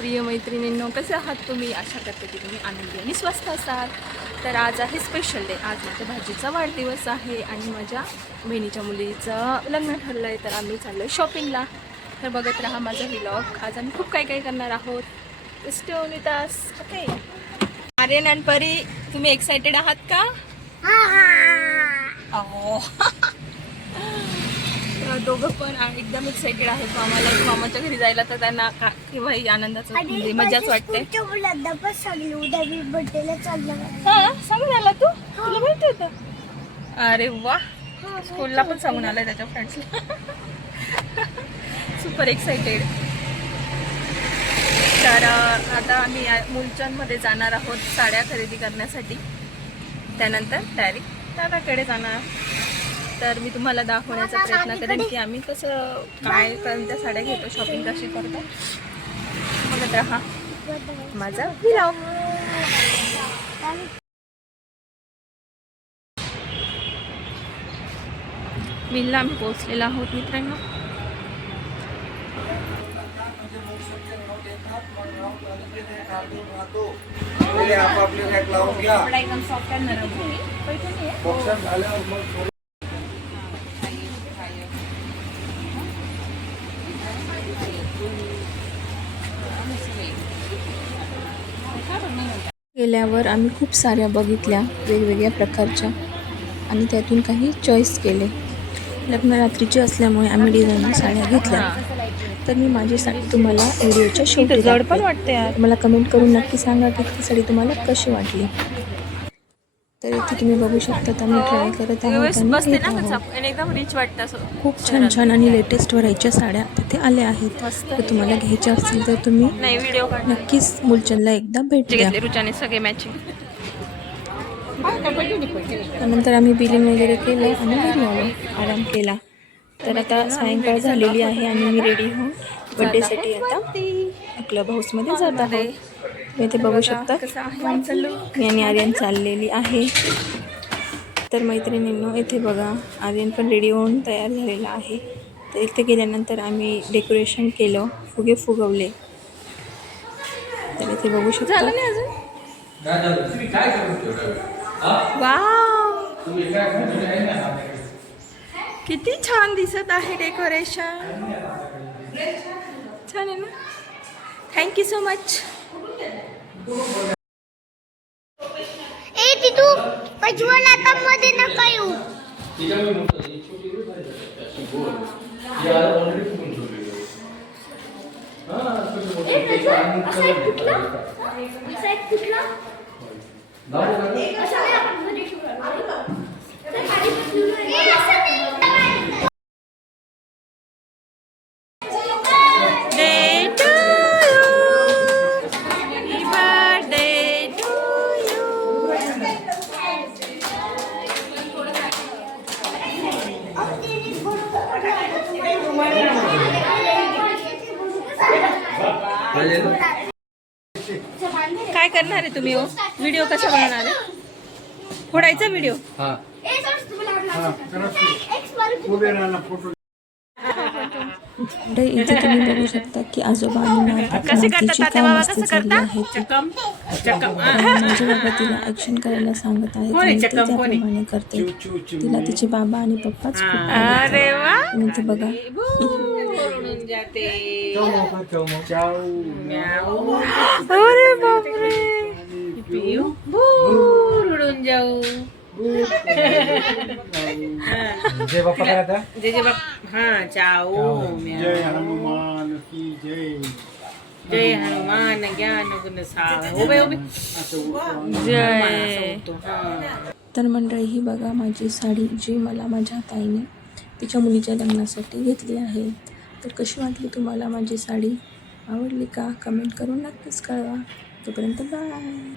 प्रिय मैत्रिणींनो, कसे आहात तुम्ही? आशा करते की तुम्ही आनंदी आणि स्वस्थ असाल. तर आज आहे स्पेशल डे. आज माझ्या भाजीचा वाढदिवस आहे आणि माझ्या बहिणीच्या मुलीचं लग्न ठरलं आहे. तर आम्ही चाललो आहे शॉपिंगला. तर बघत राहा माझा व्लॉग. आज आम्ही खूप काही काही करणार आहोत. Stay with us. Okay. Aryan आणि परी, तुम्ही एक्साइटेड आहात का? दोघं पण एकदम एक्साइटेड आहेत. मामाच्या घरी जायला. तर त्यांना केव्हाही आनंदाचं म्हणजे मजाच वाटते. हा, सांगून आला तू? तुला माहिती होतं? अरे वा, स्कूलला पण सांगून आलाय त्याच्या फ्रेंड्सला. Super excited. तर आता आम्ही मुलचंदमध्ये जाणार आहोत साड्या खरेदी करण्यासाठी. त्यानंतर डायरेक्ट दादाकडे जाणार. तर मी तुम्हाला दाखवण्याचा प्रयत्न करेन की आम्ही कसं काय कोणत्या साड्या घेतो, शॉपिंग कशी करतो. बघत राहा माझा व्लॉग. मिलला आम्ही पोहोचलेलो आहोत मित्रांनो. गेल्यावर आम्ही खूप साऱ्या बघितल्या वेगवेगळ्या प्रकारच्या आणि त्यातून काही चॉईस केले. लग्न रात्रीची असल्यामुळे आम्ही डिझायनर साड्या घेतल्या. तर मी माझी साडी तुम्हाला व्हिडिओच्या शेवटी जड पण वाटते यार. मला कमेंट करून नक्की सांगा की ती साडी तुम्हाला कशी वाटली. तर इथे तुम्ही बघू शकता आम्ही ट्राय करत आहोत आणि घेत आहोत. एकदम रिच वाटतं. खूप छान छान आणि लेटेस्ट व्हरायटीच्या साड्या तिथे आल्या आहेत. तर तुम्हाला घ्यायच्या असतील तर तुम्ही नक्कीच मुलचंदला एकदा भेट द्या. रुचाने सगळे मॅचिंग. त्यानंतर आम्ही बिलिंग वगैरे केलं आणि घरी आलो, आराम केला. तर आता सायंकाळ झालेली आहे आणि मी रेडी होऊन बड्डेसाठी आता क्लब हाऊसमध्ये जात आहोत. तुम्ही इथे बघू शकता मी आणि आर्यन चाललेली आहे. तर मैत्रिणींनो, इथे बघा आर्यन पण रेडी होऊन तयार झालेला आहे. तर इथे गेल्यानंतर आम्ही डेकोरेशन केलं, फुगे फुगवले. तर इथे बघू शकता. वाव, किती छान दिसत आहे डेकोरेशन. छान आहे ना. Thank you so much. तू प्रज्वल आता मध्ये नका येऊ. काय करणार आहे तुम्ही? हो, व्हिडिओ कसा बनवणार आहे? फोडायचा व्हिडिओ. इथे तुम्ही बघू शकता की आजोबा आणि कसे करतात काय बाबा? मस्ती कसं चालली करता? आहे. माझे बाबा तिला ऍक्शन करायला सांगत आहेत आणि ती त्याप्रमाणे करते. तिला तिचे बाबा आणि पप्पाच खूप आवडतात. अरे वा. तुम्ही इथे बघा. अरे बापरे. उडून जाऊ. जय बाप्पा काय आता? जय बाप. हा, चाऊ. जय हनुमान की जय. जय हनुमान ज्ञान गुण सागर. उभे उभे. जय. तर मंडळी, ही बघा माझी साडी जी मला माझ्या ताईने तिच्या मुलीच्या लग्नासाठी घेतली आहे. तर कशी वाटली तुम्हाला माझी साडी? आवडली का? कमेंट करून नक्कीच कळवा. तोपर्यंत बाय.